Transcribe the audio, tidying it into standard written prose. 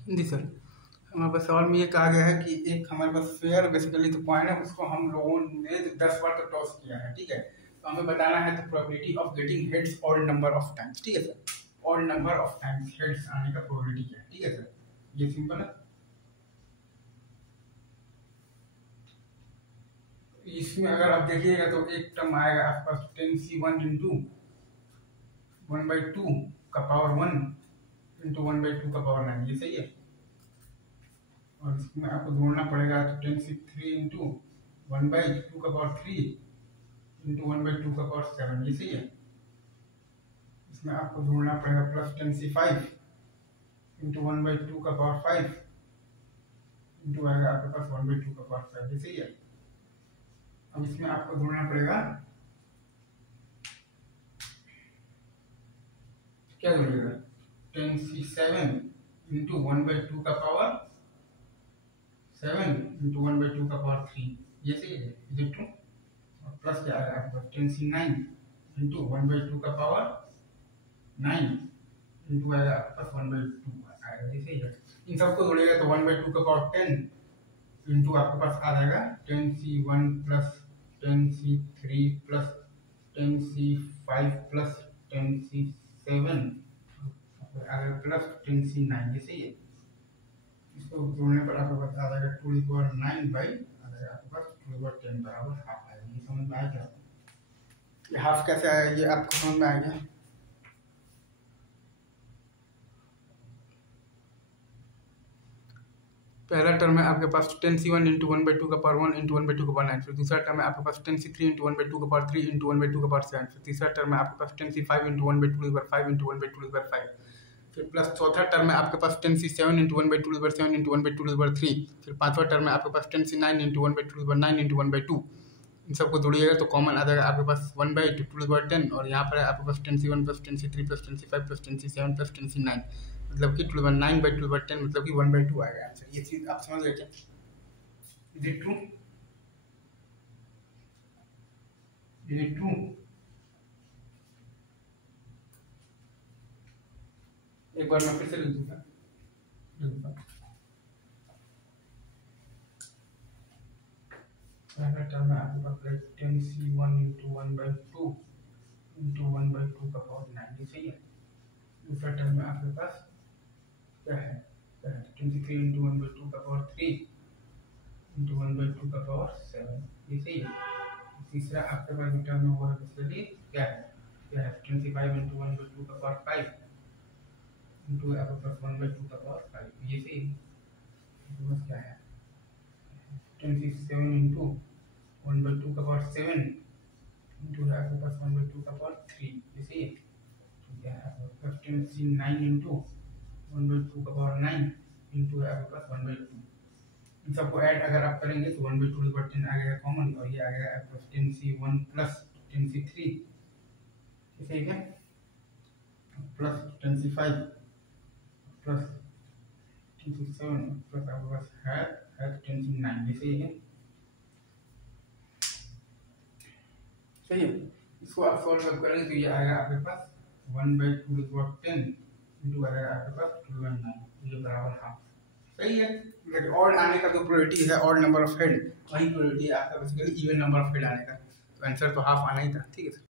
जी sir, हमारे पास सवाल में ये कहा गया है कि एक हमारे पास फेयर बेसिकली तो कॉइन है, उसको हम लोगों ने 10 बार तक टॉस किया है, ठीक है। तो हमें बताना है the probability of getting heads odd number of times, ठीक है sir. Odd number of times heads आने का प्रोबेबिलिटी क्या है, ठीक है सर। ये सिंपल है। इसमें अगर आप देखिएगा तो एक टर्म आएगा आपके पास 10c1 इंटू 1/2 का पावर 1 इंटू 1/2 का पावर 9, ये सही है। और इसमें आपको जोड़ना पड़ेगा तो 10c3 इंटू 1/2 का पावर 3 इंटू 1/2 का पावर 7, ये सही है। इसमें आपको जोड़ना पड़ेगा प्लस 10c5 इंटू 1/2 का पावर 5 इंटू आएगा आपके पास 1/2 का पावर 5, ये सही है। अब इसमें आपको जोड़ना पड़ेगा, क्या जोड़िएगा, 10c7 इंटू 1/2 का पावर 7 इंटू 1/2 का पावर 3, ये सही है, इज इट ट्रू। और प्लस क्या आएगा आपके पास 10c9 इंटू 1/2 का पावर 9 इंटू आएगा आपके पास 1/2 आएगा, ये सही है। इन सबको जोड़िएगा तो 1/2 का पावर 10 इंटू आपके पास आ जाएगा 10c1 plus 10c3 plus 10c5 plus 10c7 plus 10c9, ये सही है। इसको जोड़ने पर आपके पास आ जाएगा 2^9 बाई आ जाएगा आपके पास 2/10 बराबर हाफ आएगा। ये समझ में आया क्या? ये हाफ कैसे आया, ये आपको समझ में आएगा। पहला टर्म है आपके पास 10c1 इंटू 1/2 का पावर 1 इंटू 1/2 का पावर 9। फिर दूसरा टर्म है आपके पास 10c3 इंटू 1/2 का पावर 3 इंटू 1/2 का पावर 7। फिर तीसरा टर्म है आपके पास 10c5 इंटू 1/2 की पावर 5 इंटू 1/2 की पावर 5। फिर प्लस चौथा टर्म है आपके पास 10c7 इंटू 1/2 की पावर 7 इंटू 1/2 की पावर 3। फिर पांचवा टर्म है आपके पास 10c9 इंटू 1/2 की पावर 9 इंटू 1/2। इन सबको जोड़िएगा तो कॉमन आ जाएगा आपके पास 1/2 टू द पावर 10, और यहाँ पर है आपके पास 10c1 plus 10c3 plus 10c5 plus 10c7 plus 10c9, मतलब कि 2 9 बाई 2 10, मतलब कि 1/2 आएगा आंसर। ये चीज आप समझ गए क्या? Is it true? Is it true? एक बार मैं फिर से लिख दूंगा। पहला टर्म है आपके पास 10c1 इंटू 1/2 इंटू 1/2 का पावर 9, ये सही है। दूसरा टर्म में आपके पास क्या है, 23 इंटू 1/2 का पावर 3 इंटू 1/2 का पावर 7, ये सही है। तीसरा आपके पास जो टर्म है वो है बेसिकली क्या है 25 इंटू 1/2 का पावर 5 इंटू आपके पास 1/2 का पावर 5, ये सही है। तो बस क्या है 27 इंटू 1/2 का पावर 7 इंटू आपके पास 1/2 का पावर 3, ये सही है। तो क्या है 10c9 इंटू 1/2 का पावर 9 इंटू आपके पास 1/2। इन सबको ऐड अगर आप करेंगे तो 1/2 की पावर 10 आ गया कॉमन, और ये आ गया आपके पास 10c1 प्लस 10c3, ठीक है, plus 10c5 plus 10c7 plus आपके पास है 10c9, ये सही है। सही है। इसको आप सॉल्व करेंगे तो ये आएगा आपके पास 1/2 की पावर 10 इंटू आएगा आपके पास 2/9, ये बराबर हाफ। सही है। ऑड आने का जो प्रोबेबिलिटी है ऑड नंबर ऑफ हेड, वही प्रोबेबिलिटी है आपका basically even number of head आने का। तो आंसर तो हाफ आना ही था, ठीक है सर।